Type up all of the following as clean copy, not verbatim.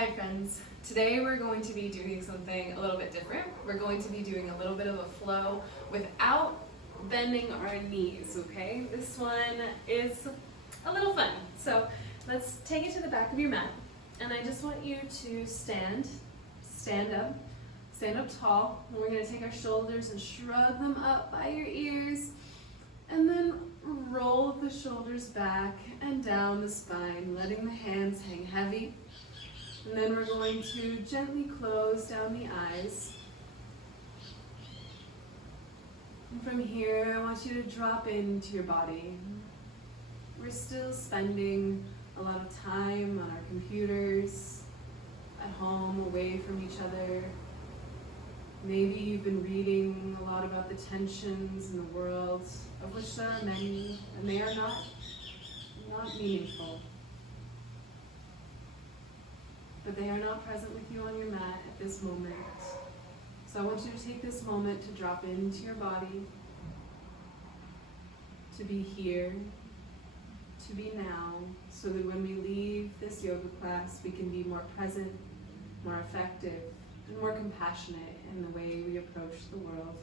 Hi friends, today we're going to be doing something a little bit different. We're going to be doing a little bit of a flow without bending our knees, okay? This one is a little fun. So let's take it to the back of your mat, and I just want you to stand up tall, and we're gonna take our shoulders and shrug them up by your ears, and then roll the shoulders back and down the spine, letting the hands hang heavy. And then we're going to gently close down the eyes. And from here, I want you to drop into your body. We're still spending a lot of time on our computers, at home, away from each other. Maybe you've been reading a lot about the tensions in the world, of which there are many, and they are not meaningful. But they are not present with you on your mat at this moment. So I want you to take this moment to drop into your body, to be here, to be now, so that when we leave this yoga class, we can be more present, more effective, and more compassionate in the way we approach the world.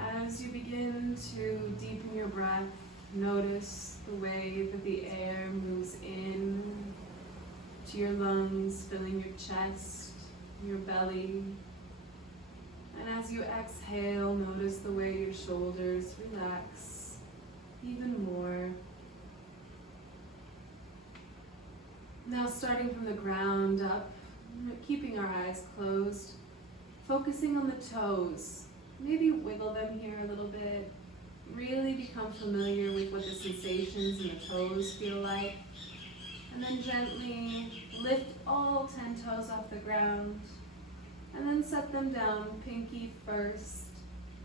As you begin to deepen your breath, notice the way that the air moves in to your lungs, filling your chest, your belly. And as you exhale, notice the way your shoulders relax even more. Now, starting from the ground up, keeping our eyes closed, focusing on the toes. Maybe wiggle them here a little bit. Really become familiar with what the sensations in the toes feel like. And then gently lift all 10 toes off the ground. And then set them down, pinky first.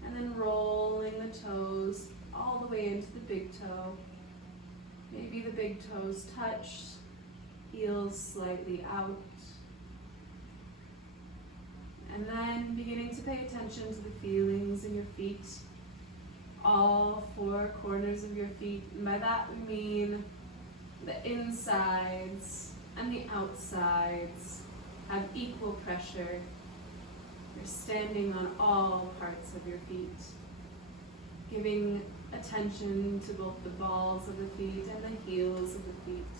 And then rolling the toes all the way into the big toe. Maybe the big toes touch, heels slightly out. And then beginning to pay attention to the feelings in your feet. All four corners of your feet, and by that we mean the insides and the outsides have equal pressure. You're standing on all parts of your feet, giving attention to both the balls of the feet and the heels of the feet.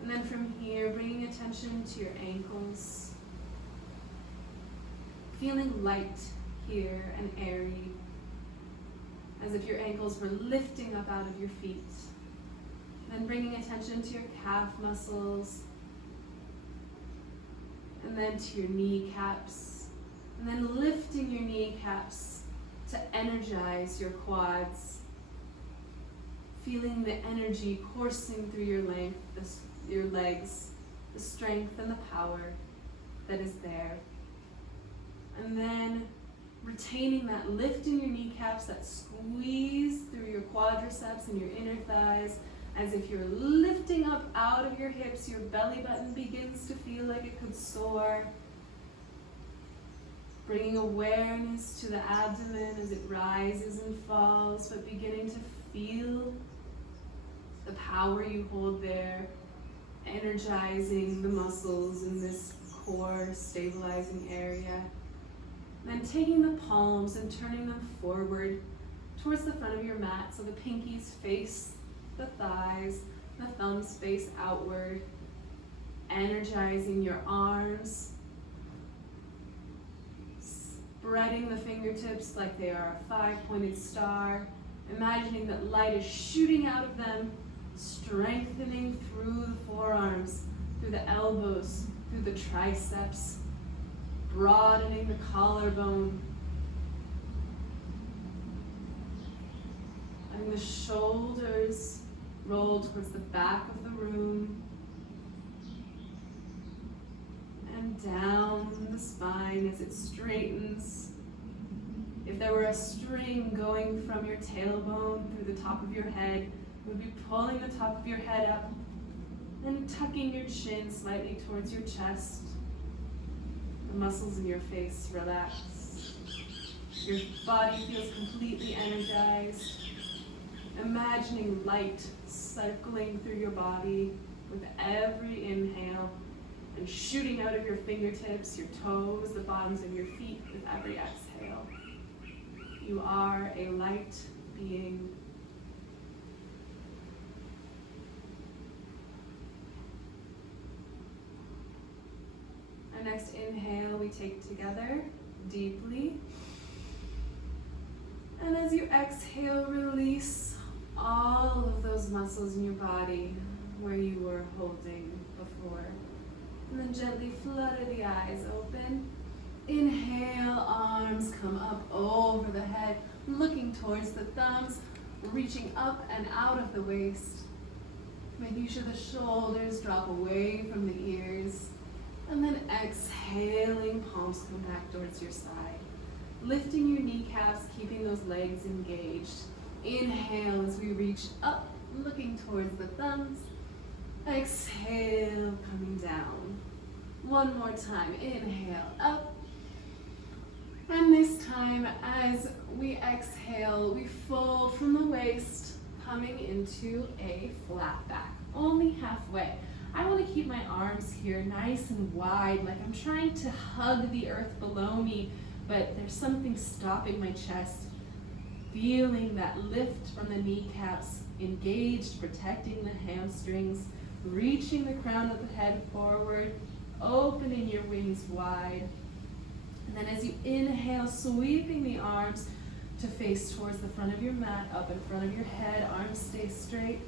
And then from here, bringing attention to your ankles, feeling light here and airy, as if your ankles were lifting up out of your feet. Then bringing attention to your calf muscles, and then to your kneecaps, and then lifting your kneecaps to energize your quads, feeling the energy coursing through your your legs, the strength and the power that is there. And then retaining that lift in your kneecaps, that squeeze through your quadriceps and your inner thighs, as if you're lifting up out of your hips, your belly button begins to feel like it could soar. Bringing awareness to the abdomen as it rises and falls, but beginning to feel the power you hold there, energizing the muscles in this core stabilizing area. Then taking the palms and turning them forward towards the front of your mat, so the pinkies face the thighs, the thumbs face outward, energizing your arms, spreading the fingertips like they are a 5-pointed star, imagining that light is shooting out of them, strengthening through the forearms, through the elbows, through the triceps, broadening the collarbone, letting the shoulders roll towards the back of the room, and down the spine as it straightens. If there were a string going from your tailbone through the top of your head, it would be pulling the top of your head up and tucking your chin slightly towards your chest. The muscles in your face relax. Your body feels completely energized. Imagining light circling through your body with every inhale and shooting out of your fingertips, your toes, the bottoms of your feet with every exhale. You are a light being. Our next inhale we take together deeply. And as you exhale, release all of those muscles in your body where you were holding before. And then gently flutter the eyes open. Inhale, arms come up over the head, looking towards the thumbs, reaching up and out of the waist. Making sure the shoulders drop away from the ears. And then exhaling, palms come back towards your side. Lifting your kneecaps, keeping those legs engaged. Inhale as we reach up, looking towards the thumbs. Exhale, coming down. One more time, inhale, up. And this time, as we exhale, we fold from the waist, coming into a flat back, only halfway. I want to keep my arms here nice and wide, like I'm trying to hug the earth below me, but there's something stopping my chest. Feeling that lift from the kneecaps, engaged, protecting the hamstrings, reaching the crown of the head forward, opening your wings wide. And then as you inhale, sweeping the arms to face towards the front of your mat, up in front of your head, arms stay straight.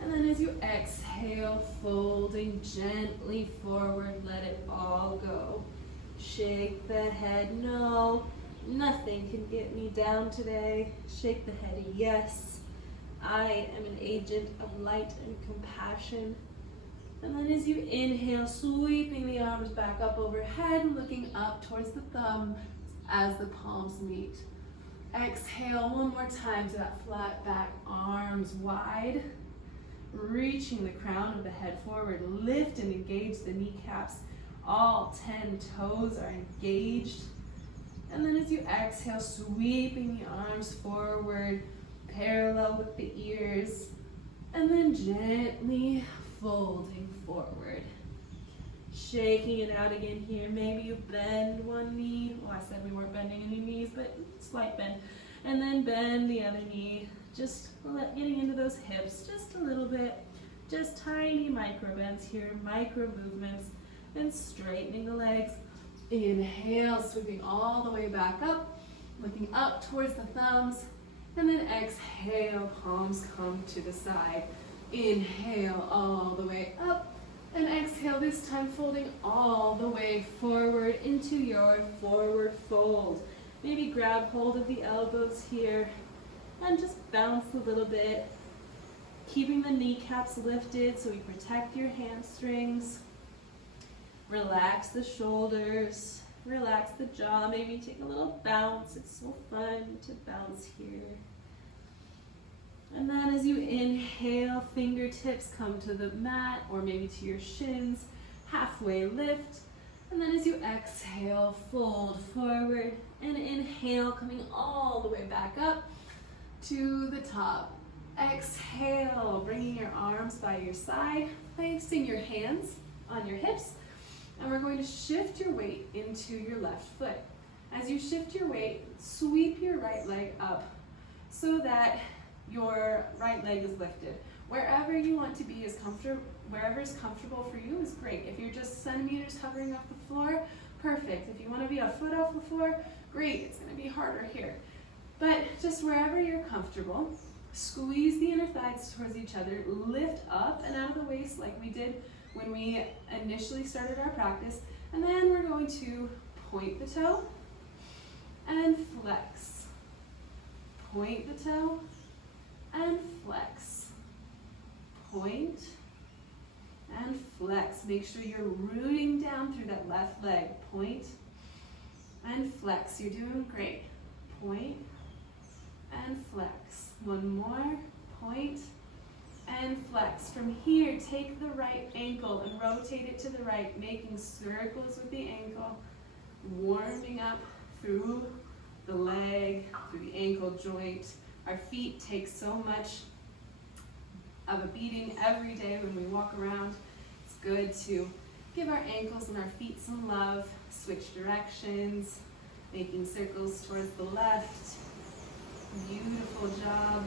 And then as you exhale, folding gently forward, let it all go. Shake the head, no, nothing can get me down today. Shake the head, yes. I am an agent of light and compassion. And then as you inhale, sweeping the arms back up overhead, looking up towards the thumb as the palms meet. Exhale one more time to that flat back, arms wide. Reaching the crown of the head forward, lift and engage the kneecaps. All 10 toes are engaged. And then as you exhale, sweeping the arms forward, parallel with the ears. And then gently folding forward. Shaking it out again here. Maybe you bend one knee. Oh, I said we weren't bending any knees, but slight bend. And then bend the other knee. Just getting into those hips just a little bit. Just tiny micro bends here, micro movements, and straightening the legs. Inhale, sweeping all the way back up, looking up towards the thumbs, and then exhale, palms come to the side. Inhale all the way up, and exhale, this time folding all the way forward into your forward fold. Maybe grab hold of the elbows here, and just bounce a little bit, keeping the kneecaps lifted so you protect your hamstrings. Relax the shoulders, relax the jaw, maybe take a little bounce. It's so fun to bounce here. And then as you inhale, fingertips come to the mat or maybe to your shins, halfway lift. And then as you exhale, fold forward and inhale, coming all the way back up to the top. Exhale, bringing your arms by your side, placing your hands on your hips, and we're going to shift your weight into your left foot. As you shift your weight, sweep your right leg up so that your right leg is lifted. Wherever you want to be is comfortable, wherever is comfortable for you is great. If you're just centimeters hovering off the floor, perfect. If you want to be a foot off the floor, great. It's going to be harder here. But just wherever you're comfortable, squeeze the inner thighs towards each other, lift up and out of the waist like we did when we initially started our practice. And then we're going to point the toe and flex. Point the toe and flex. Point and flex. Make sure you're rooting down through that left leg. Point and flex. You're doing great. Point and flex. One more. Point and flex. From here, take the right ankle and rotate it to the right, making circles with the ankle, warming up through the leg, through the ankle joint, Our feet take so much of a beating every day when we walk around. It's good to give our ankles and our feet some love, switch directions, making circles towards the left. Beautiful job.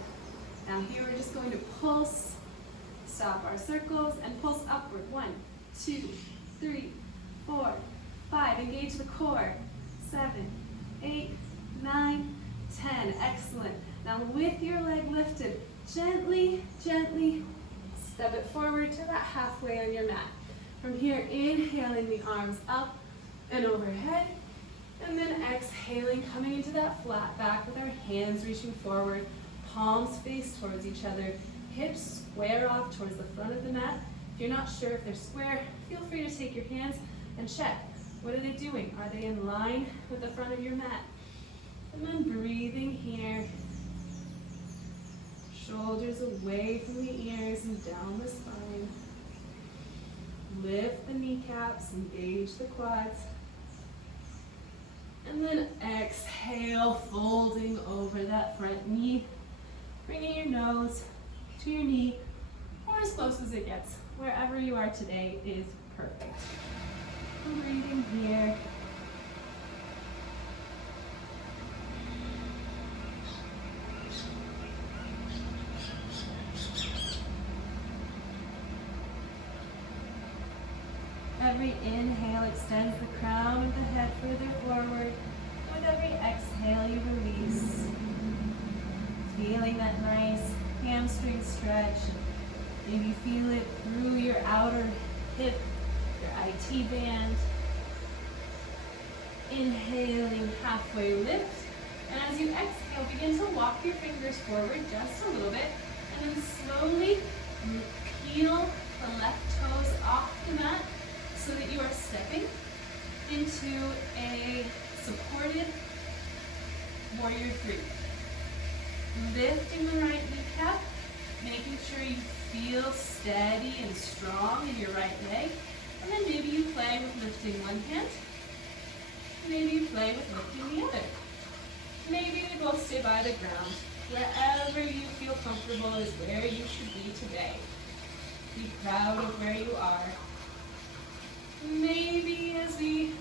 Now here we're just going to pulse, stop our circles, and pulse upward. 1, 2, 3, 4, 5. Engage the core. 7, 8, 9, 10. Excellent. Now with your leg lifted, gently, gently step it forward to that halfway on your mat. From here, inhaling the arms up and overhead, and then exhaling, coming into that flat back with our hands reaching forward, palms face towards each other, hips square off towards the front of the mat. If you're not sure if they're square, feel free to take your hands and check. What are they doing? Are they in line with the front of your mat? And then breathing here. Shoulders away from the ears and down the spine. Lift the kneecaps, engage the quads. And then exhale, folding over that front knee. Bringing your nose to your knee, or as close as it gets. Wherever you are today is perfect. Breathing here. Every inhale extends the crown of the head further forward. With every exhale, you release. Feeling that nice hamstring stretch. Maybe feel it through your outer hip, your IT band. Inhaling, halfway lift. And as you exhale, begin to walk your fingers forward just a little bit. And then slowly peel the left toes off the mat so that you are stepping into a supported warrior 3. Lifting the right kneecap, making sure you feel steady and strong in your right leg. And then maybe you play with lifting one hand. Maybe you play with lifting the other. Maybe they both stay by the ground. Wherever you feel comfortable is where you should be today. Be proud of where you are. Maybe as we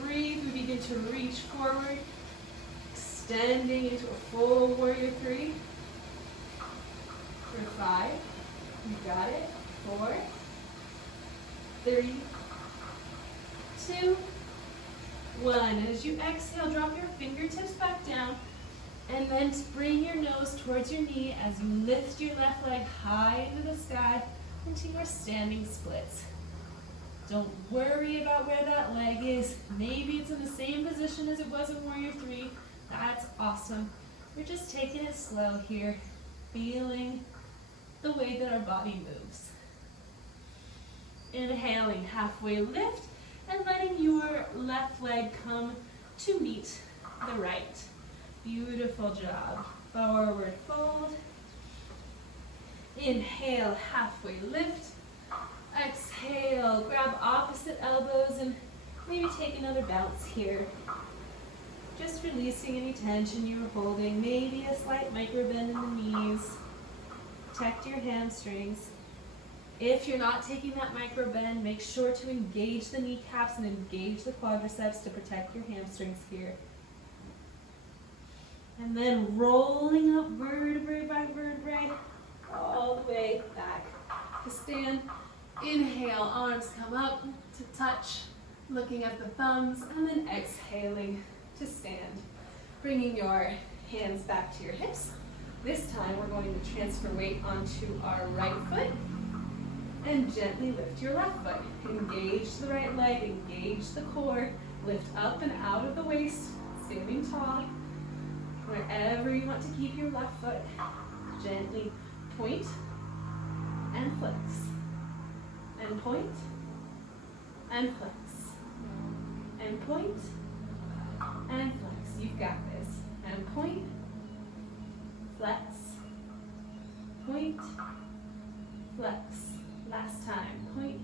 breathe, we begin to reach forward, extending into a full warrior 3. For 5, you got it. 4, 3, 2, 1. And as you exhale, drop your fingertips back down, and then bring your nose towards your knee as you lift your left leg high into the sky into your standing splits. Don't worry about where that leg is. Maybe it's in the same position as it was in Warrior 3. That's awesome. We're just taking it slow here, feeling the way that our body moves. Inhaling, halfway lift, and letting your left leg come to meet the right. Beautiful job. Forward fold. Inhale, halfway lift. Exhale, grab opposite elbows and maybe take another bounce here. Just releasing any tension you were holding, maybe a slight micro bend in the knees. Protect your hamstrings. If you're not taking that micro bend, make sure to engage the kneecaps and engage the quadriceps to protect your hamstrings here. And then rolling up vertebrae by vertebrae, all the way back to stand. Inhale, arms come up to touch, looking at the thumbs, and then exhaling to stand. Bringing your hands back to your hips. This time we're going to transfer weight onto our right foot and gently lift your left foot. Engage the right leg, engage the core, lift up and out of the waist, standing tall. Wherever you want to keep your left foot, gently point and flex. And point, and flex, and point, and flex. You've got this. And point, flex, point, flex. Last time, point,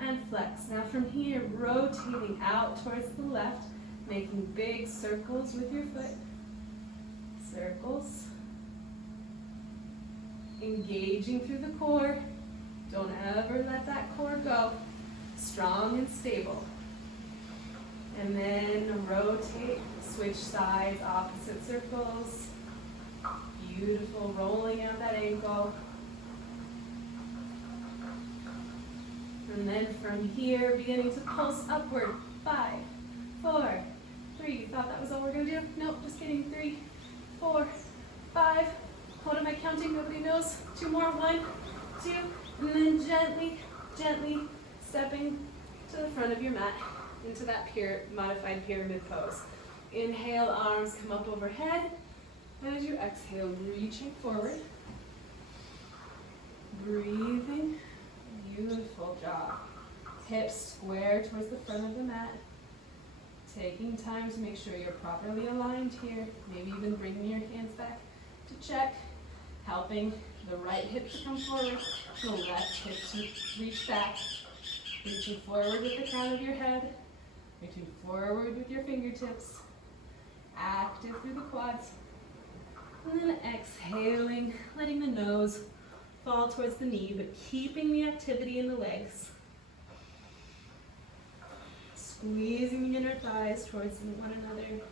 and flex. Now from here, rotating out towards the left, making big circles with your foot. Circles, Engaging through the core. Don't ever let that core go. Strong and stable. And then rotate, switch sides, opposite circles. Beautiful, rolling out that ankle. And then from here, beginning to pulse upward. 5, 4, 3. You thought that was all we're gonna do? Nope, just kidding. 3, 4, 5. What am I counting? Nobody knows. 2 more. 1, 2. And then gently, gently stepping to the front of your mat into that modified pyramid pose. Inhale, arms come up overhead. And as you exhale, reaching forward. Breathing. Beautiful job. Hips square towards the front of the mat. Taking time to make sure you're properly aligned here. Maybe even bringing your hands back to check. Helping the right hip to come forward, the left hip to reach back. Reaching forward with the crown of your head. Reaching forward with your fingertips. Active through the quads. And then exhaling, letting the nose fall towards the knee, but keeping the activity in the legs. Squeezing the inner thighs towards one another.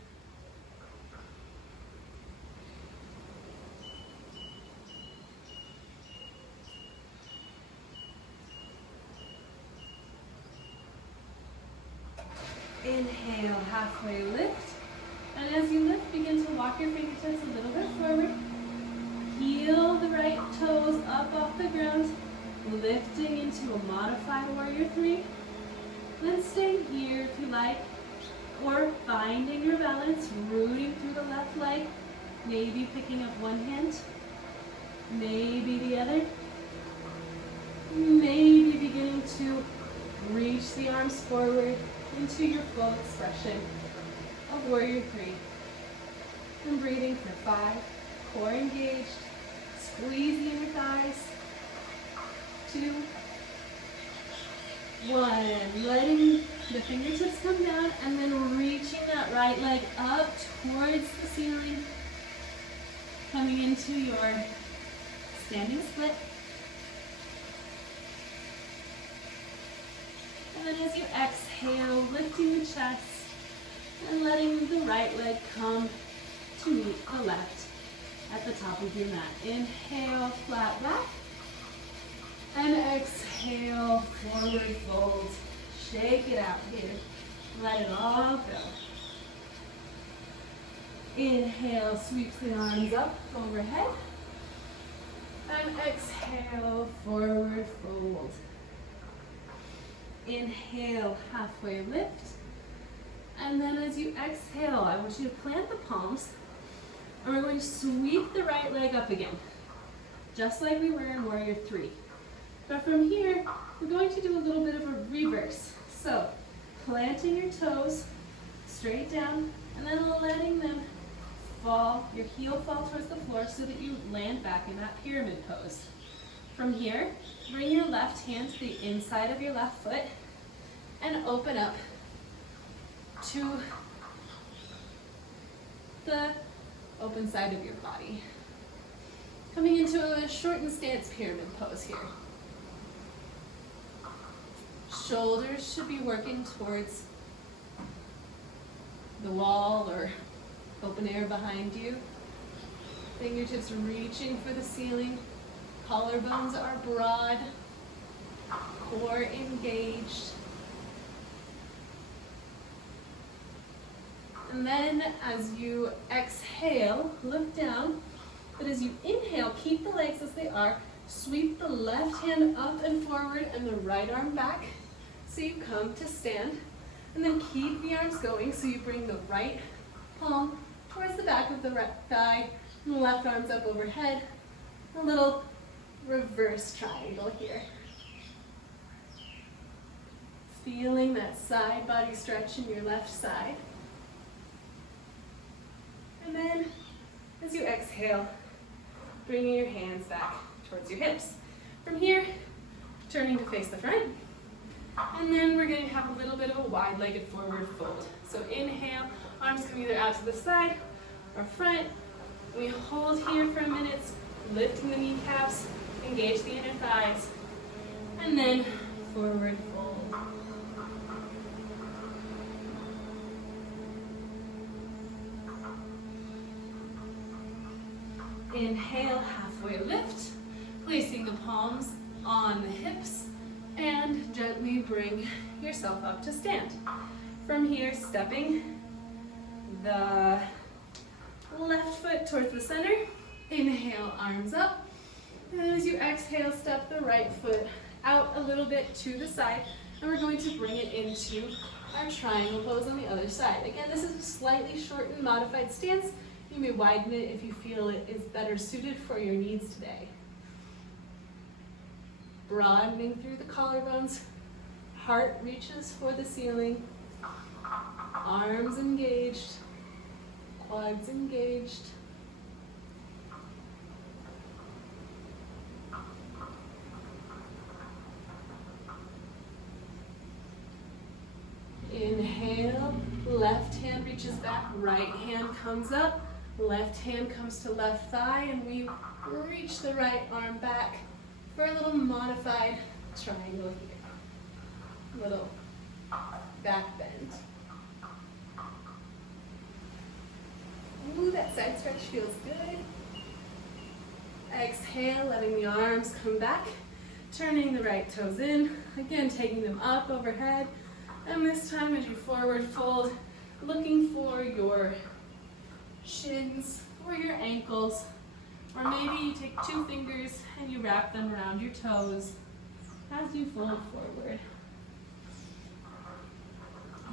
Inhale, halfway lift. And as you lift, begin to walk your fingertips a little bit forward. Heel the right toes up off the ground, lifting into a modified warrior 3. Then stay here if you like, or finding your balance, rooting through the left leg, maybe picking up one hand, maybe the other, maybe beginning to reach the arms forward into your full expression of warrior 3. And breathing for 5, core engaged, squeeze the inner thighs, 2, 1. Letting the fingertips come down and then reaching that right leg up towards the ceiling, coming into your standing split. And then as you exhale, lifting the chest and letting the right leg come to meet the left at the top of your mat. Inhale, flat back. And exhale, forward fold. Shake it out here. Let it all go. Inhale, sweeps the arms up overhead. And exhale, forward fold. Inhale, halfway lift. And then as you exhale, I want you to plant the palms. And we're going to sweep the right leg up again, just like we were in warrior 3. But from here, we're going to do a little bit of a reverse. So, planting your toes straight down, and then letting them fall, your heel fall towards the floor so that you land back in that pyramid pose. From here, bring your left hand to the inside of your left foot and open up to the open side of your body. Coming into a shortened stance pyramid pose here. Shoulders should be working towards the wall or open air behind you. Fingertips reaching for the ceiling. Collarbones are broad. Core engaged. And then as you exhale, look down. But as you inhale, keep the legs as they are. Sweep the left hand up and forward and the right arm back. So you come to stand. And then keep the arms going so you bring the right palm towards the back of the right thigh. And the left arm's up overhead. A little reverse triangle here. Feeling that side body stretch in your left side. And then, as you exhale, bringing your hands back towards your hips. From here, turning to face the front. And then we're going to have a little bit of a wide-legged forward fold. So inhale, arms come either out to the side or front. We hold here for a minute, lifting the kneecaps, engage the inner thighs, and then forward fold. Inhale, halfway lift, placing the palms on the hips, and gently bring yourself up to stand. From here, stepping the left foot towards the center. Inhale, arms up. And as you exhale, step the right foot out a little bit to the side, and we're going to bring it into our triangle pose on the other side. Again, this is a slightly shortened, modified stance. You may widen it if you feel it is better suited for your needs today. Broadening through the collarbones, heart reaches for the ceiling, arms engaged, quads engaged. Inhale, left hand reaches back, right hand comes up, left hand comes to left thigh, and we reach the right arm back for a little modified triangle here. Little back bend. Ooh, that side stretch feels good. Exhale, letting the arms come back, turning the right toes in, again taking them up overhead, and this time as you forward fold, looking for your shins or your ankles, or maybe you take two fingers and you wrap them around your toes as you fold forward.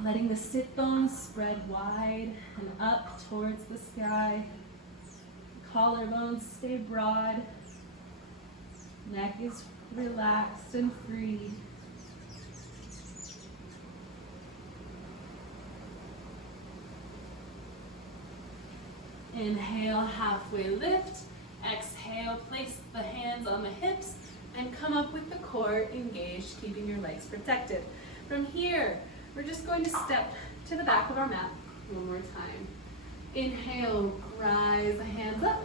Letting the sit bones spread wide and up towards the sky. Collarbones stay broad. Neck is relaxed and free. Inhale, halfway lift. Exhale, place the hands on the hips and come up with the core engaged, keeping your legs protected. From here, we're just going to step to the back of our mat one more time. Inhale, rise the hands up.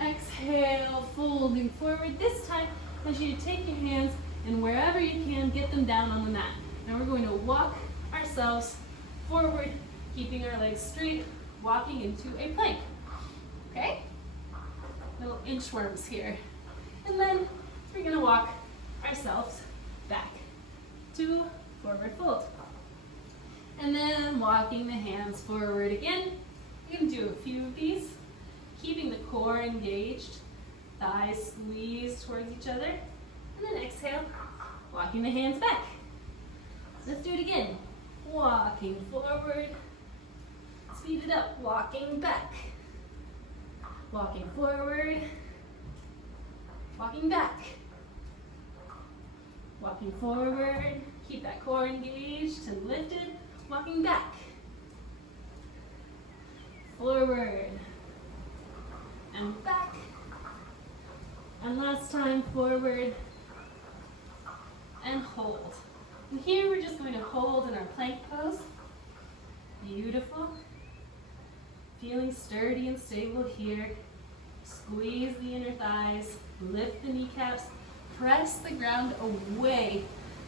Exhale, folding forward. This time, I want you to take your hands and wherever you can, get them down on the mat. Now we're going to walk ourselves forward, keeping our legs straight, walking into a plank. Okay? Little inchworms here. And then we're going to walk ourselves back to forward fold. And then walking the hands forward again. You can do a few of these, keeping the core engaged, thighs squeezed towards each other. And then exhale, walking the hands back. Let's do it again. Walking forward, speed it up, walking back. Walking forward, walking back. Walking forward, keep that core engaged and lifted, walking back. Forward and back. And last time, forward and hold. And here we're just going to hold in our plank pose. Beautiful. Feeling sturdy and stable here. Squeeze the inner thighs, lift the kneecaps, press the ground away,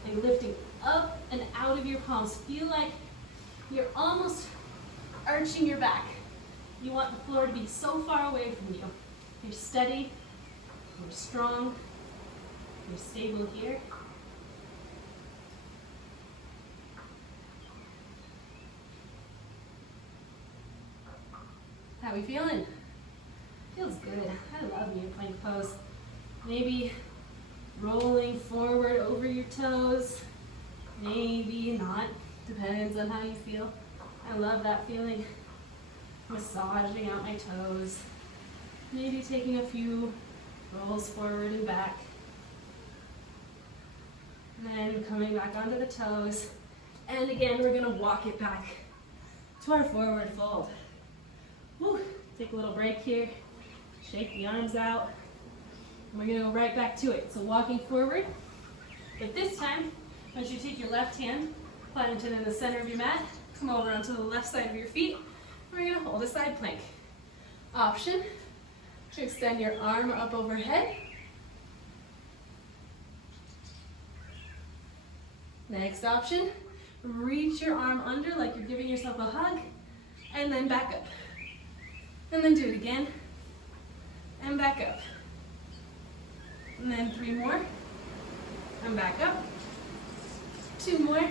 like lifting up and out of your palms. Feel like you're almost arching your back. You want the floor to be so far away from you. You're steady, you're strong, you're stable here. How are we feeling? Feels good. I love your plank pose. Maybe rolling forward over your toes. Maybe not. Depends on how you feel. I love that feeling. Massaging out my toes. Maybe taking a few rolls forward and back. And then coming back onto the toes. And again, we're gonna walk it back to our forward fold. Woo. Take a little break here. Shake the arms out. And we're gonna go right back to it. So walking forward, but this time, I want you to take your left hand, plant it in the center of your mat, come over onto the left side of your feet. We're gonna hold a side plank. Option, to extend your arm up overhead. Next option, reach your arm under like you're giving yourself a hug, and then back up. And then do it again, and back up. And then 3 more, and back up. 2 more,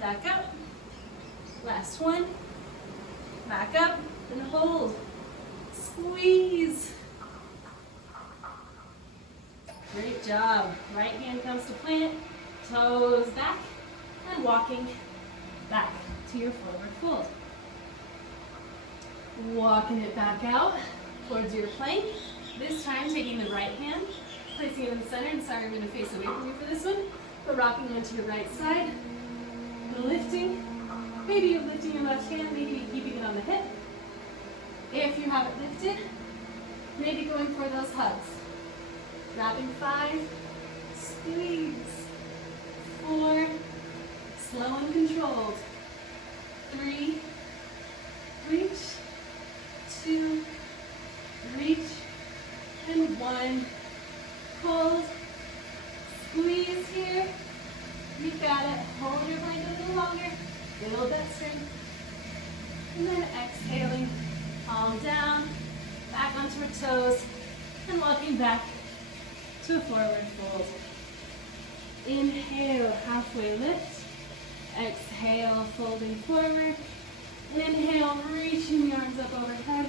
back up. Last one, back up, and hold. Squeeze. Great job. Right hand comes to plant, toes back, and walking back to your forward fold. Walking it back out towards your plank. This time taking the right hand, placing it in the center, and sorry I'm going to face away from you for this one, but rocking onto your right side, lifting. Maybe you're lifting your left hand, maybe you're keeping it on the hip. If you have it lifted, maybe going for those hugs. Grabbing 5, squeeze. 4, slow and controlled. 3, reach. 2, reach. And 1, hold. Squeeze here. You got it. Hold your blanket a little longer. Build that strength. And then exhaling, palm down, back onto our toes, and walking back to a forward fold. Inhale, halfway lift. Exhale, folding forward. Inhale, reaching the arms up overhead,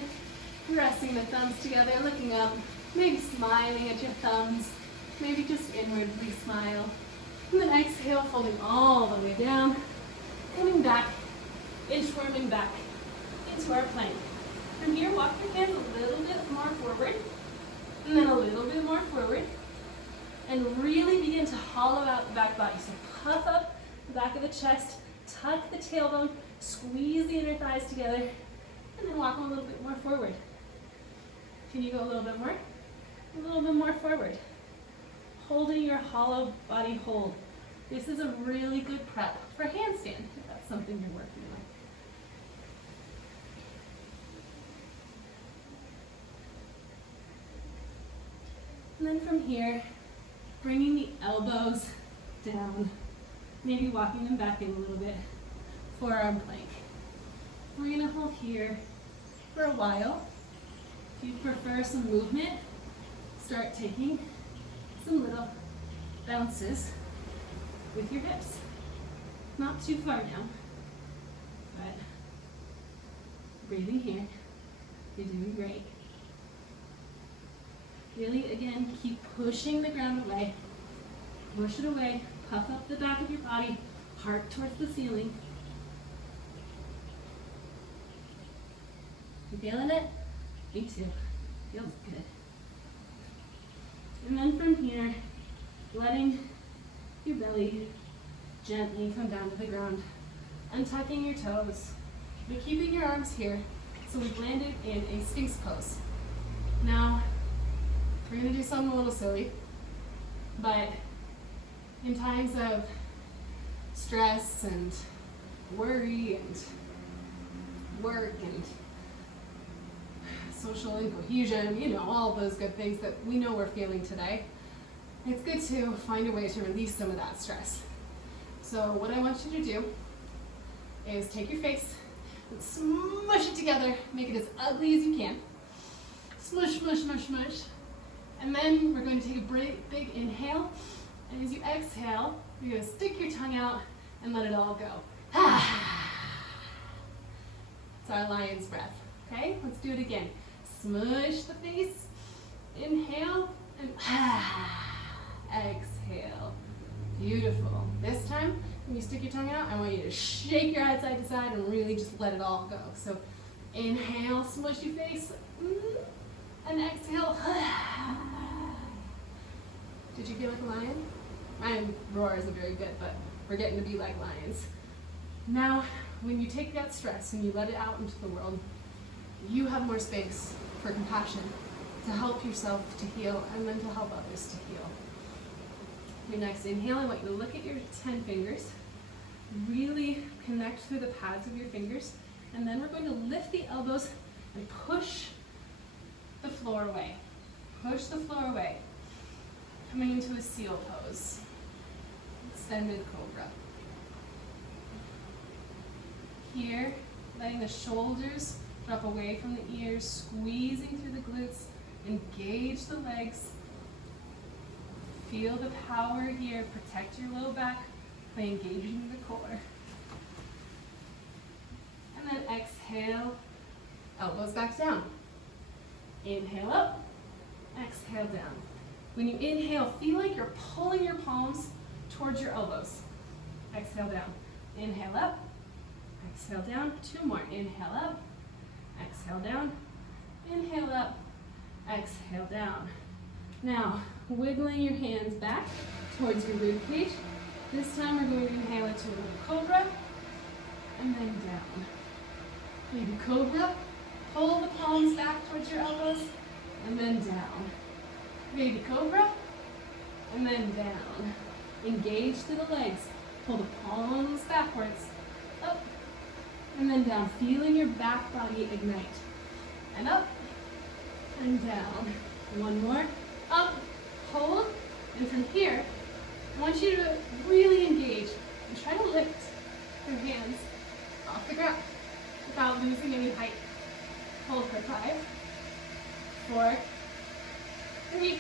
pressing the thumbs together, looking up, maybe smiling at your thumbs, maybe just inwardly smile. And then exhale, folding all the way down, coming back, inchworming back into our plank. From here, walk your hands a little bit more forward, and then a little bit more forward, and really begin to hollow out the back body. So puff up the back of the chest, tuck the tailbone, squeeze the inner thighs together, and then walk a little bit more forward. Can you go a little bit more? A little bit more forward. Holding your hollow body hold. This is a really good prep for handstand, if that's something you're working on. And then from here, bringing the elbows down, maybe walking them back in a little bit, forearm plank. We're gonna hold here for a while. If you prefer some movement, start taking some little bounces with your hips. Not too far now, but breathing here. You're doing great. Really, again, keep pushing the ground away. Push it away. Puff up the back of your body. Heart towards the ceiling. You feeling it? Me too. Feels good. And then from here, letting your belly gently come down to the ground. Untucking your toes, but keeping your arms here. So we've landed in a Sphinx pose. Now, we're gonna do something a little silly, but in times of stress and worry and work and social incohesion, you know, all those good things that we know we're feeling today, it's good to find a way to release some of that stress. So what I want you to do is take your face and smush it together, make it as ugly as you can. Smush, smush, smush, smush. And then we're going to take a big inhale, and as you exhale, you're going to stick your tongue out and let it all go. It's our lion's breath, okay? Let's do it again. Smush the face, inhale, and exhale. Beautiful. This time, when you stick your tongue out, I want you to shake your head side to side and really just let it all go. So inhale, smush your face, and exhale. Did you feel like a lion? My roar isn't very good, but we're getting to be like lions. Now, when you take that stress and you let it out into the world, you have more space for compassion, to help yourself to heal, and then to help others to heal. Your next inhale, I want you to look at your 10 fingers, really connect through the pads of your fingers, and then we're going to lift the elbows and push the floor away. Push the floor away. Coming into a seal pose. Extended cobra. Here, letting the shoulders drop away from the ears, squeezing through the glutes, engage the legs. Feel the power here, protect your low back by engaging the core. And then exhale, elbows back down. Inhale up, exhale down. When you inhale, feel like you're pulling your palms towards your elbows. Exhale down. Inhale up, exhale down. 2 more. Inhale up, exhale down. Inhale up, exhale down. Now, wiggling your hands back towards your rib cage. This time we're going to inhale into a little cobra and then down. Baby cobra. Pull the palms back towards your elbows and then down. Baby cobra and then down. Engage through the legs. Pull the palms backwards, up and then down. Feeling your back body ignite. And up and down. 1 more. Up, hold, and from here, I want you to really engage and try to lift your hands off the ground without losing any height. Hold for 5, 4, 3,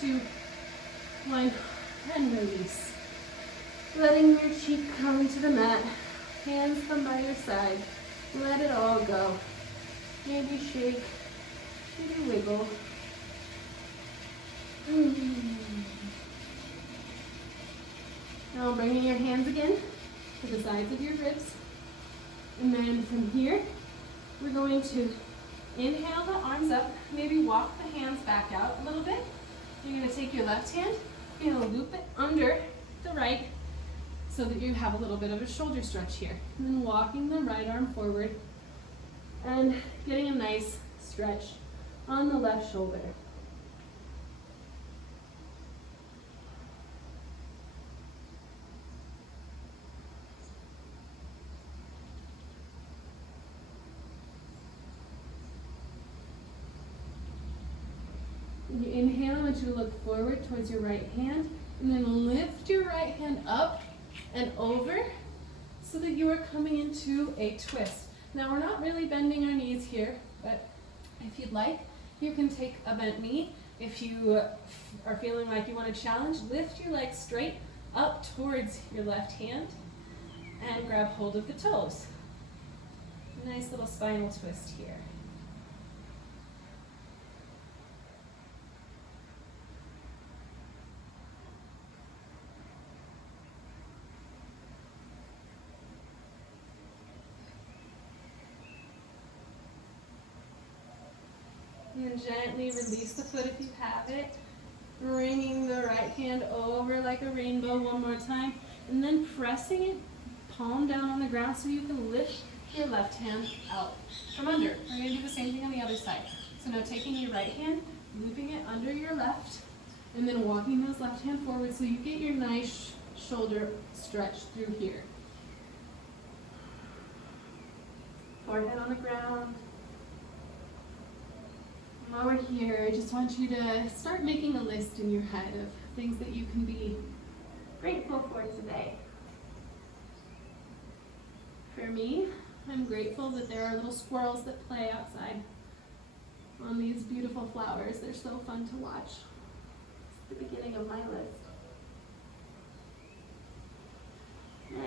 2, 1, and release. Letting your cheek come to the mat, hands come by your side. Let it all go. Maybe shake, maybe wiggle. Now bringing your hands again to the sides of your ribs. And then from here, we're going to inhale the arms up, maybe walk the hands back out a little bit. You're going to take your left hand, you're going to loop it under the right so that you have a little bit of a shoulder stretch here. And then walking the right arm forward and getting a nice stretch on the left shoulder. When you inhale, I want you to look forward towards your right hand and then lift your right hand up and over so that you are coming into a twist. Now we're not really bending our knees here, but if you'd like, you can take a bent knee. If you are feeling like you want to challenge, lift your legs straight up towards your left hand and grab hold of the toes. Nice little spinal twist here. And then gently release the foot if you have it. Bringing the right hand over like a rainbow 1 more time. And then pressing it palm down on the ground so you can lift your left hand out from under. We're going to do the same thing on the other side. So now taking your right hand, looping it under your left, and then walking those left hand forward so you get your nice shoulder stretch through here. Forehead on the ground. While we're here, I just want you to start making a list in your head of things that you can be grateful for today. For me, I'm grateful that there are little squirrels that play outside on these beautiful flowers. They're so fun to watch. It's the beginning of my list.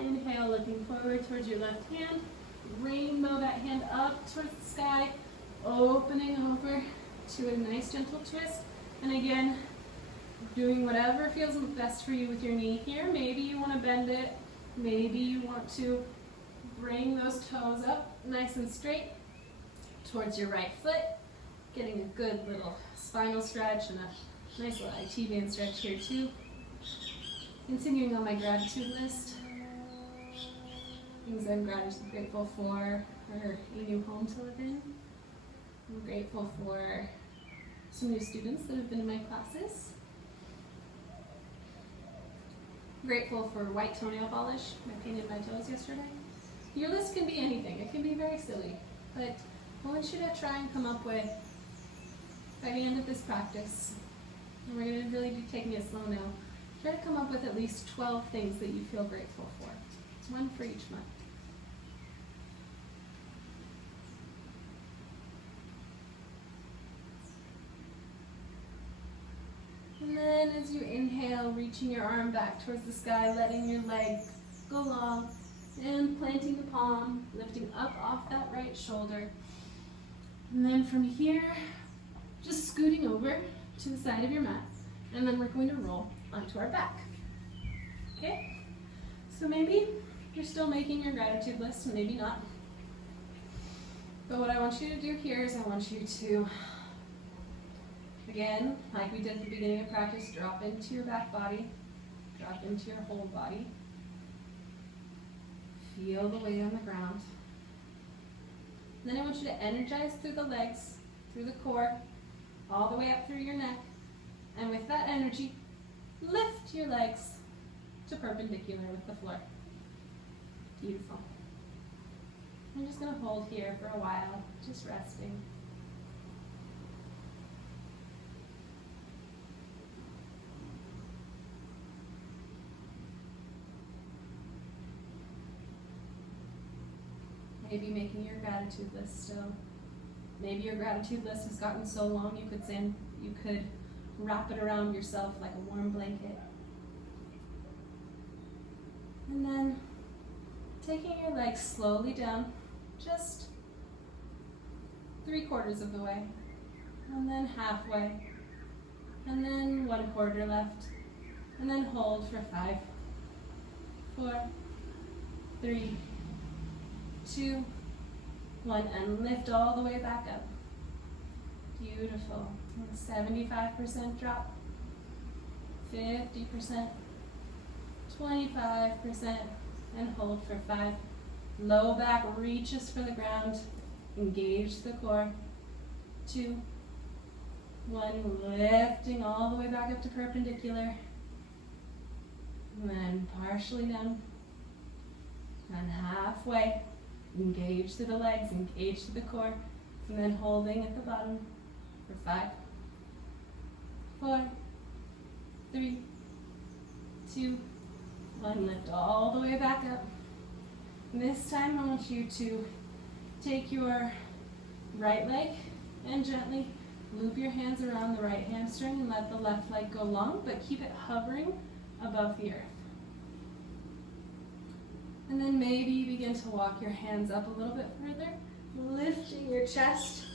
Inhale, looking forward towards your left hand. Rainbow that hand up towards the sky, opening over to a nice gentle twist. And again, doing whatever feels best for you with your knee here. Maybe you want to bend it. Maybe you want to bring those toes up nice and straight towards your right foot. Getting a good little spinal stretch and a nice little IT band stretch here too. Continuing on my gratitude list. Things I'm grateful for are a new home to live in. I'm grateful for some new students that have been in my classes. Grateful for white toenail polish. I painted my toes yesterday. Your list can be anything. It can be very silly, but I want you to try and come up with by the end of this practice, and we're going to really be taking it slow now, try to come up with at least 12 things that you feel grateful for. It's one for each month. And then as you inhale, reaching your arm back towards the sky, letting your leg go long, and planting the palm, lifting up off that right shoulder. And then from here, just scooting over to the side of your mat, and then we're going to roll onto our back. Okay? So maybe you're still making your gratitude list, maybe not. But what I want you to do here is I want you to, again, like we did at the beginning of practice, drop into your back body, drop into your whole body. Feel the weight on the ground. Then I want you to energize through the legs, through the core, all the way up through your neck. And with that energy, lift your legs to perpendicular with the floor. Beautiful. I'm just going to hold here for a while, just resting. Maybe making your gratitude list still. Maybe your gratitude list has gotten so long you could wrap it around yourself like a warm blanket. And then taking your legs slowly down, just 3/4 of the way, and then halfway, and then 1/4 left, and then hold for 5, 4, 3, 2, 1, and lift all the way back up. Beautiful. 75% drop, 50%, 25%, and hold for 5. Low back reaches for the ground. Engage the core. 2, 1, lifting all the way back up to perpendicular. And then partially down. And halfway. Engage to the legs, engage to the core. And then holding at the bottom for 5, 4, 3, 2, 1. Lift all the way back up. And this time I want you to take your right leg and gently loop your hands around the right hamstring and let the left leg go long, but keep it hovering above the earth. And then maybe you begin to walk your hands up a little bit further, lifting your chest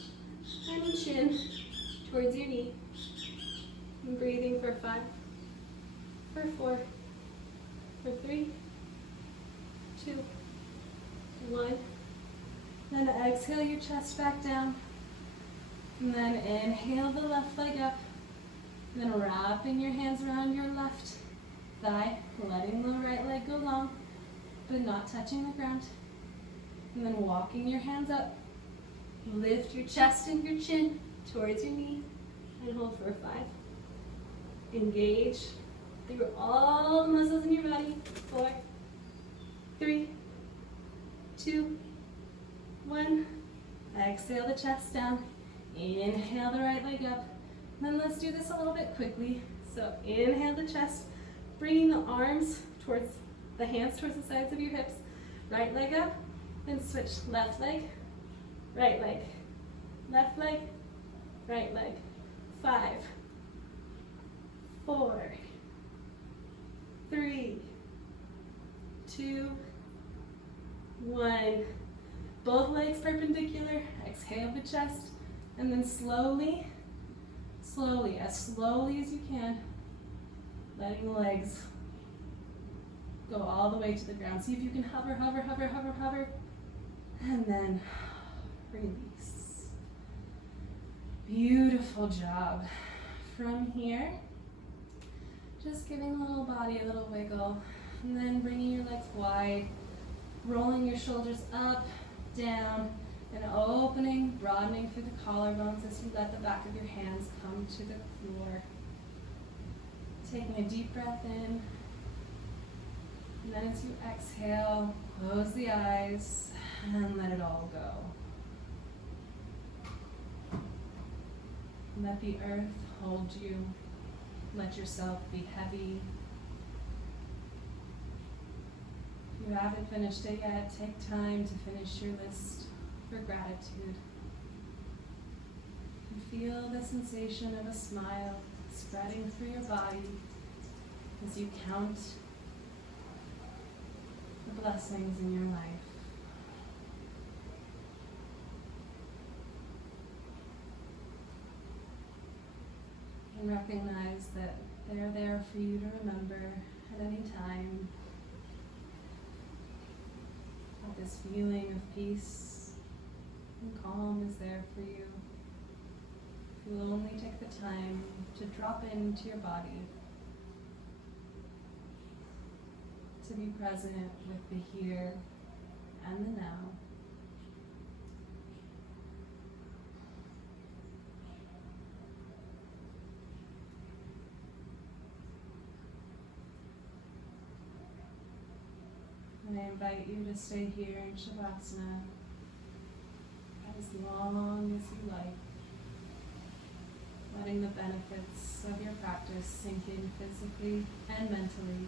and chin towards your knee. And breathing for 5, for 4, for 3, 2, 1. Then exhale your chest back down. And then inhale the left leg up. And then wrapping your hands around your left thigh, letting the right leg go long, but not touching the ground. And then walking your hands up. Lift your chest and your chin towards your knee. And hold for 5. Engage through all the muscles in your body. 4, 3, 2, 1. Exhale the chest down. Inhale the right leg up. Then let's do this a little bit quickly. So inhale the chest, bringing the arms towards the hands towards the sides of your hips. Right leg up, then switch left leg, right leg, left leg, right leg. 5, 4, 3, 2, 1. Both legs perpendicular. Exhale the chest, and then slowly, as slowly as you can, letting the legs go all the way to the ground. See if you can hover, hover, hover, hover, hover, and then release. Beautiful job. From here, just giving the little body a little wiggle, and then bringing your legs wide, rolling your shoulders up, down, and opening, broadening through the collarbones as you let the back of your hands come to the floor. Taking a deep breath in, and then as you exhale, close the eyes and let it all go. Let the earth hold you. Let yourself be heavy. If you haven't finished it yet, take time to finish your list for gratitude. And feel the sensation of a smile spreading through your body as you count the blessings in your life. And recognize that they're there for you to remember at any time. That this feeling of peace and calm is there for you. You will only take the time to drop into your body, to be present with the here and the now. And I invite you to stay here in Shavasana as long as you like, letting the benefits of your practice sink in physically and mentally.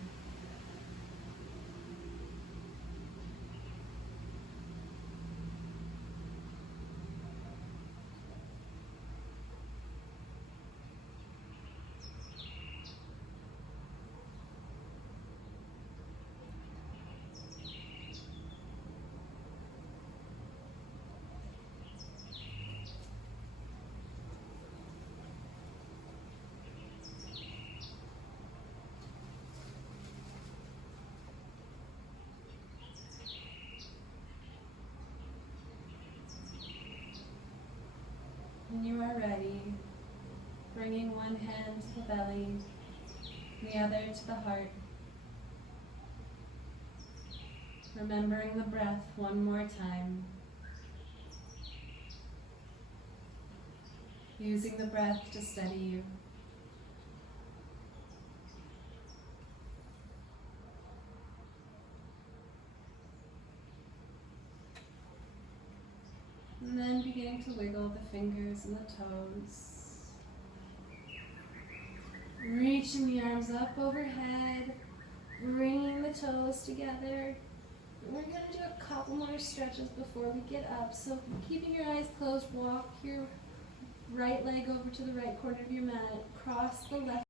When you are ready, bringing one hand to the belly, the other to the heart. Remembering the breath one more time. Using the breath to steady you. And then beginning to wiggle the fingers and the toes. Reaching the arms up overhead, bringing the toes together. We're going to do a couple more stretches before we get up. So keeping your eyes closed, walk your right leg over to the right corner of your mat, cross the left